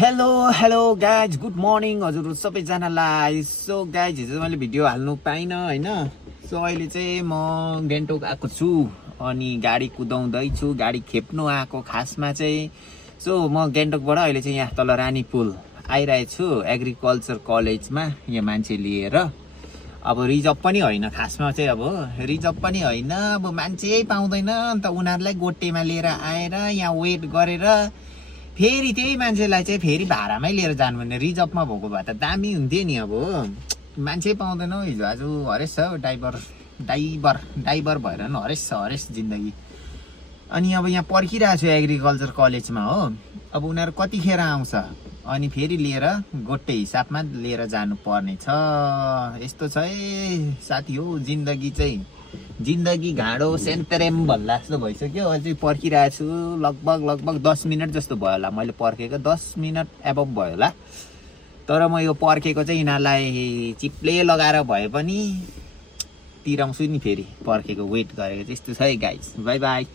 Hello hello guys good morning हजुर सबैजनालाई। So guys हिजो मैले भिडियो हाल्नु पाइनँ होइन। सो अहिले चाहिँ म गान्तोक आएको छु अनि गाडी कुदाउँदैछु, गाडी खेप्नु आएको खासमा चाहिँ। सो म गान्तोकबाट अहिले चाहिँ यहाँ तल रानी पुल आइरहेको छु एग्रिकल्चर कलेजमा यहाँ मान्छे लिएर। अब रिजर्भ पनि होइन खासमा चाहिँ, अब रिजर्भ पनि होइन, अब मान्छे पाउँदैन अन्त उनीहरूलाई गोटेमा लिएर आएर यहाँ वेट गरेर फेरि त्यही मान्छेलाई चाहिँ फेरि भाडामै लिएर जानु भने रिजर्भमा भएको भए त दामी हुन्थ्यो नि। अब मान्छे पाउँदैन हौ, हिजो आज हरेस छ ड्राइभर भएर नि हरेस जिन्दगी। अनि अब यहाँ पर्खिरहेको छु एग्रिकल्चर कलेजमा हो। अब उनीहरू कतिखेर आउँछ अनि फेरि लिएर गोटे हिसाबमा लिएर जानु पर्ने छ। यस्तो छ है साथी हो जिन्दगी चाहिँ, जिन्दगी घाँडो सेन्तेरेम भन्ला जस्तो भइसक्यो। अझै पर्खिरहेको छु लगभग 10 मिनट जस्तो भयो होला मैले पर्खेको, 10 मिनट एबभ भयो होला। तर म यो पर्खेको चाहिँ यिनीहरूलाई चिप्ले लगाएर भए पनि तिराउँछु नि फेरि पर्खेको वेट गरेको। त्यस्तो छ है गाइस, बाई बाई।